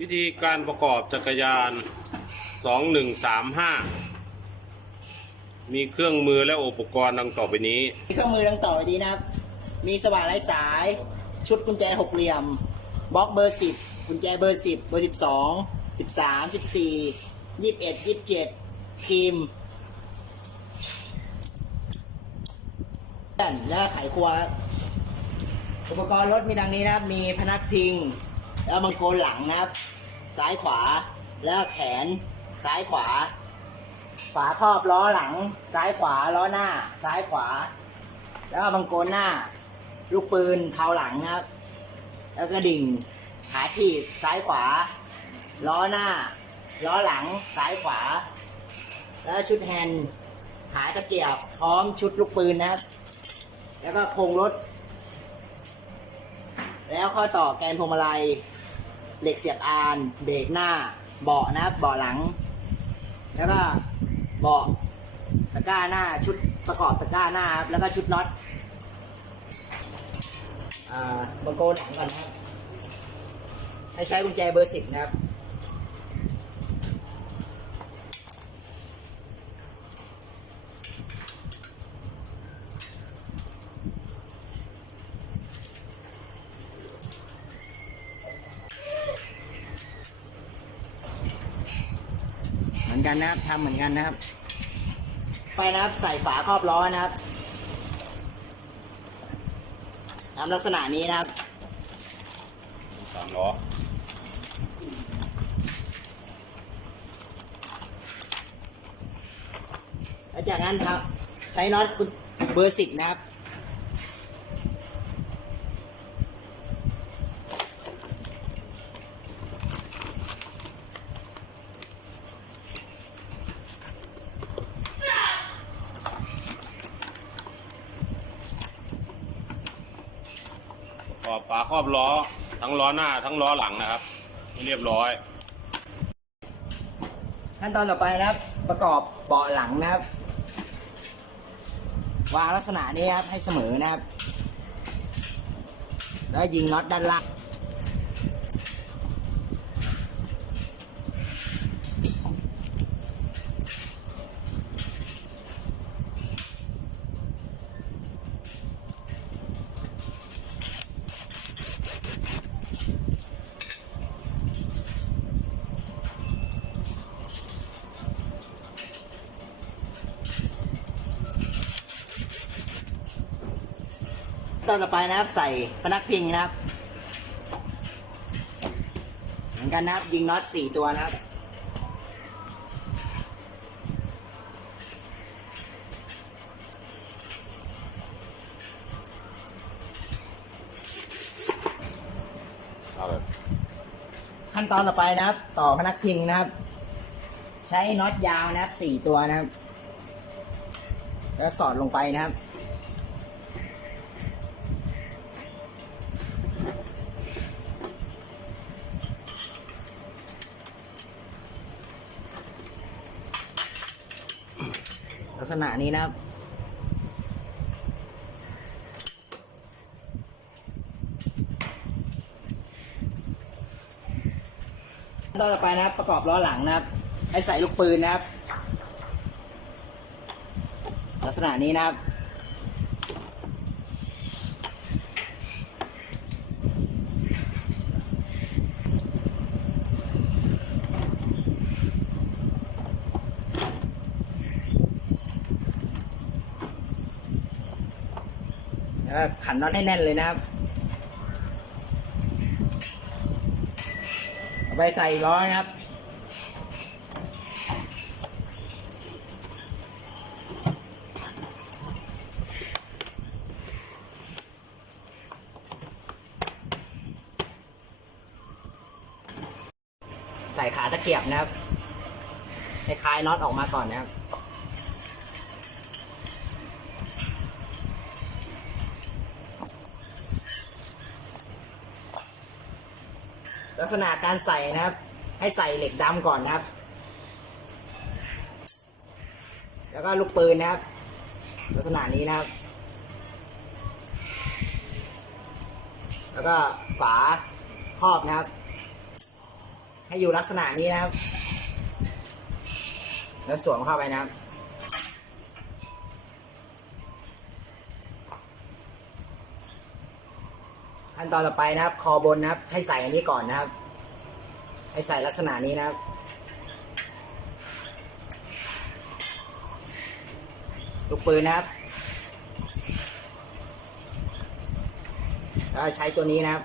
วิธีการประกอบจักรยานสองหนึ่งสามห้ามีเครื่องมือและอุปกรณ์ดังต่อไปนี้ มีเครื่องมือดังต่อไปนี้นะครับ มีสว่านไร้สาย ชุดกุญแจหกเหลี่ยม บล็อกเบอร์สิบกุญแจเบอร์สิบเบอร์สิบสองสิบสามสิบสี่ยี่สิบเอ็ดยี่สิบเจ็ดครีมและไขควงอุปกรณ์รถมีดังนี้นะครับ มีพนักพิง แล้วมังโกรหลังนะครับ ซ้ายขวา แล้วแขน ซ้ายขวา ฝาครอบล้อหลัง ซ้ายขวาล้อหน้า ซ้ายขวา แล้วก็บังโกนหน้า ลูกปืนเผาหลังนะครับ แล้วก็ดิ่งขาถีบซ้ายขวา ล้อหน้า ล้อหลัง ซ้ายขวา แล้วชุดแฮนด์ขาตะเกียบพร้อมชุดลูกปืนนะครับ แล้วก็โครงรถ แล้วข้อต่อแกนพวงมาลัย เหล็กเสียบอานเบรกหน้า เบาะนะครับเบาะหลัง แล้วก็เบาะตะกร้าหน้าชุดประกอบตะกร้าหน้าครับแล้วก็ชุดน็อตอ่าบังโกนหลังก่อนนะครับ ให้ใช้กุญแจเบอร์สิบนะครับ กันนะครับทำเหมือนกันนะครับ ไปนะครับใส่ฝาครอบล้อนะครับทำลักษณะนี้นะครับสามล้อแล้วจากนั้นครับ ใช้น็อตเบอร์สิบนะครับ ขอบฝาครอบล้อ ทั้งล้อหน้าทั้งล้อหลังนะครับให้เรียบร้อย ขั้นตอนต่อไปนะครับ ประกอบเบาะหลังนะครับ วางลักษณะนี้ครับให้เสมอนะครับ แล้วยิงน็อตด้านล่าง ตอนต่อไปนะครับ ใส่พนักพิงนะครับ เหมือนกันนะครับ ยิงน็อตสี่ตัวนะครับเอาแบบขั้นตอนต่อไปนะครับ ต่อพนักพิงนะครับ ใช้น็อตยาวนะครับสี่ตัวนะครับ แล้วสอดลงไปนะครับ ลักษณะนี้นะครับ ต่อไปนะครับ ประกอบล้อหลังนะครับให้ใส่ลูกปืนนะครับ ลักษณะนี้นะครับ ก็ขันน็อตให้แน่นเลยนะครับเอาไปใส่ล้อนะครับใส่ขาตะเกียบนะครับให้คลายน็อตออกมาก่อนนะครับ ลักษณะการใส่นะครับ ให้ใส่เหล็กดำก่อนนะครับ แล้วก็ลูกปืนนะครับ ลักษณะนี้นะครับ แล้วก็ฝาครอบนะครับ ให้อยู่ลักษณะนี้นะครับ แล้วสวมเข้าไปนะครับ ขั้นตอนต่อไปนะครับ คอบนนะครับ ให้ใส่อันนี้ก่อนนะครับ ให้ใส่ลักษณะนี้นะครับ ลูกปืนนะครับแล้วใช้ตัวนี้นะครับ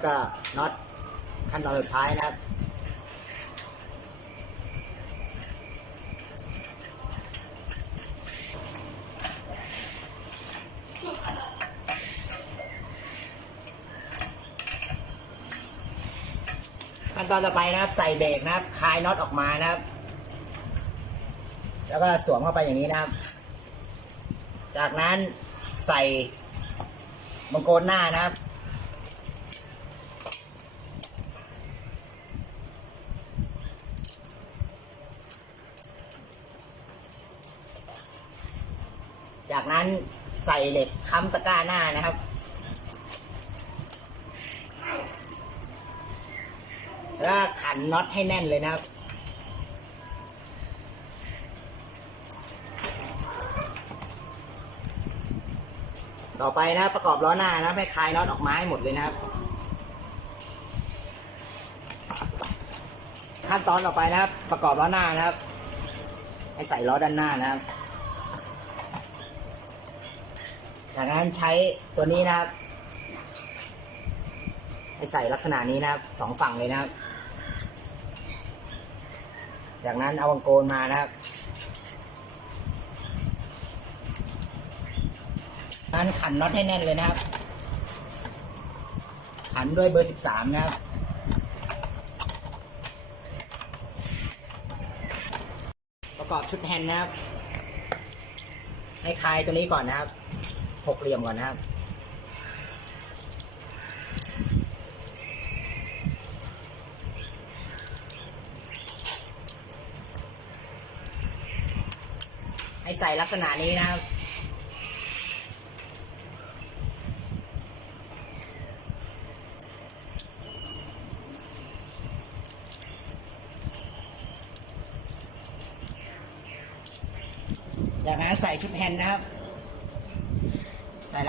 แล้วก็น็อตขั้นตอนสุดท้ายนะครับขั้นตอนต่อไปนะครับใส่เบรกนะครับคลายน็อตออกมานะครับ แล้วก็สวมเข้าไปอย่างนี้นะครับ จากนั้นใส่มังโกรหน้านะครับ จากนั้นใส่เหล็กค้ำตะกร้าหน้านะครับ แล้วขันน็อตให้แน่นเลยนะครับต่อไปนะประกอบล้อหน้านะให้คลายน็อตออกมาให้หมดเลยนะครับ ขั้นตอนต่อไปนะครับ ประกอบล้อหน้านะครับ ให้ใส่ล้อด้านหน้านะครับ จากนั้นใช้ตัวนี้นะครับให้ใส่ลักษณะนี้นะครับสองฝั่งเลยนะครับ จากนั้นเอาวังโกนมานะครับนั้นขันน็อตให้แน่นเลยนะครับ ขันด้วยเบอร์สิบสามนะครับประกอบชุดแฮนด์นะครับ ให้คลายตัวนี้ก่อนนะครับ หกเหลี่ยมก่อนนะครับ ให้ใส่ลักษณะนี้นะครับจากนั้นใส่ชุดแฮนด์นะครับ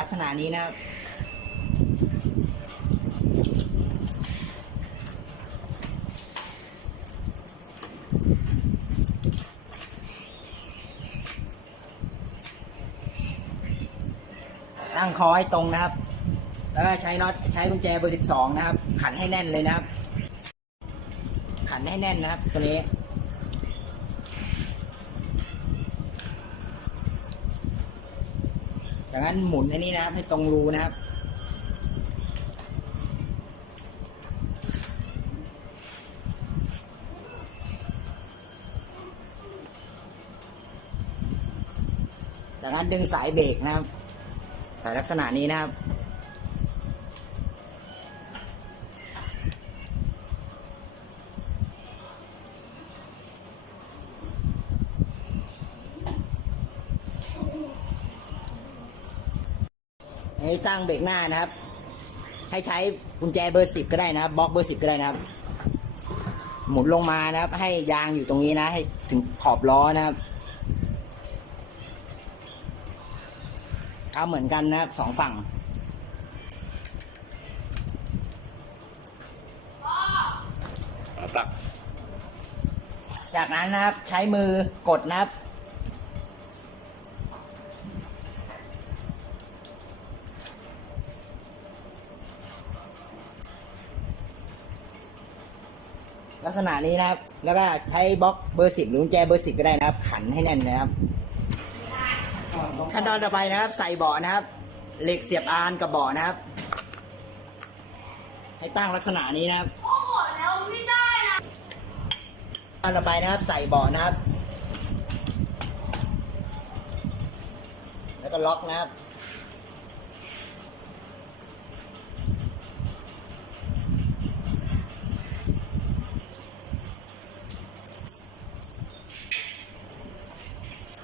ลักษณะนี้นะครับตั้งคอให้ตรงนะครับ แล้วใช้น็อตใช้กุญแจเบอร์สิบสองนะครับ ขันให้แน่นเลยนะครับ ขันให้แน่นนะครับตัวนี้ จากนั้นหมุนอันนี้นะครับ ให้ตรงรูนะครับ จากนั้นดึงสายเบรกนะครับ สายลักษณะนี้นะครับ ให้ตั้งเบรกหน้านะครับ ให้ใช้กุญแจเบอร์สิบก็ได้นะครับบล็อกเบอร์สิบก็ได้นะครับ หมุนลงมานะครับ ให้ยางอยู่ตรงนี้นะ ให้ถึงขอบล้อนะครับเอาเหมือนกันนะครับสองฝั่งตักจากนั้นนะครับใช้มือกดนะครับ ลักษณะ นี้นะครับ แล้วก็ใช้บล็อกเบอร์สิบหรือกุญแจเบอร์สิบก็ได้นะครับ ขันให้แน่นนะครับ ขั้นตอนต่อไปนะครับ ใส่เบาะนะครับ เหล็กเสียบอานกับเบาะนะครับ ให้ตั้งลักษณะนี้นะครับโอ้โหแล้วไม่ได้นะขั้นต่อไปนะครับ ใส่เบาะนะครับ แล้วก็ล็อกนะครับ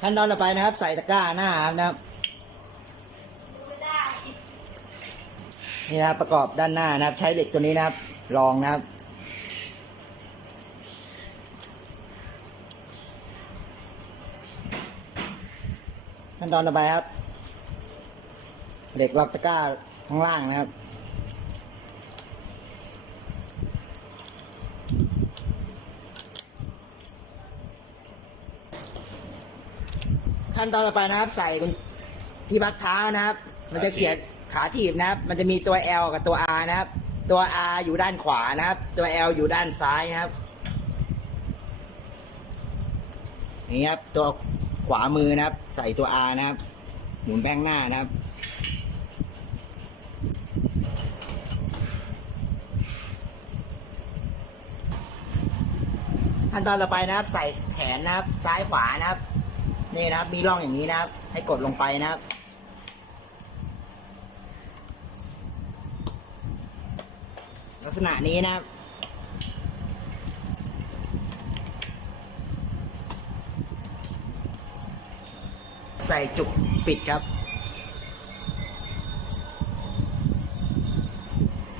ขั้นตอนต่อไปนะครับ ใส่ตะกร้าหน้านะครับนี่นะครับประกอบด้านหน้านะครับ ใช้เหล็กตัวนี้นะครับรองนะครับ ขั้นตอนต่อไปครับ เหล็กล็อกตะกร้าข้างล่างนะครับ ขั้นตอนต่อไปนะครับ ใส่ที่บักเท้านะครับ มันจะเขียนขาถีบนะครับ มันจะมีตัว L กับตัว R นะครับ ตัว R อยู่ด้านขวานะครับ ตัว L อยู่ด้านซ้ายนะครับอย่างนี้ครับ ตัวขวามือนะครับ ใส่ตัว R นะครับ หมุนแป้งหน้านะครับขั้นตอนต่อไปนะครับ ใส่แขนนะครับ ซ้ายขวานะครับ นี่นะครับมีร่องอย่างนี้นะครับ ให้กดลงไปนะครับ ลักษณะนี้นะครับใส่จุกปิดครับ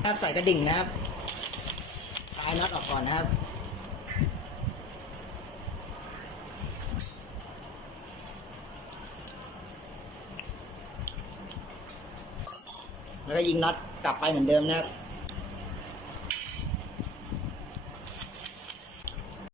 ครับใส่กระดิ่งนะครับคลายน็อตออกก่อนนะครับ แล้วก็ยิงน็อตกลับไปเหมือนเดิมนะครับ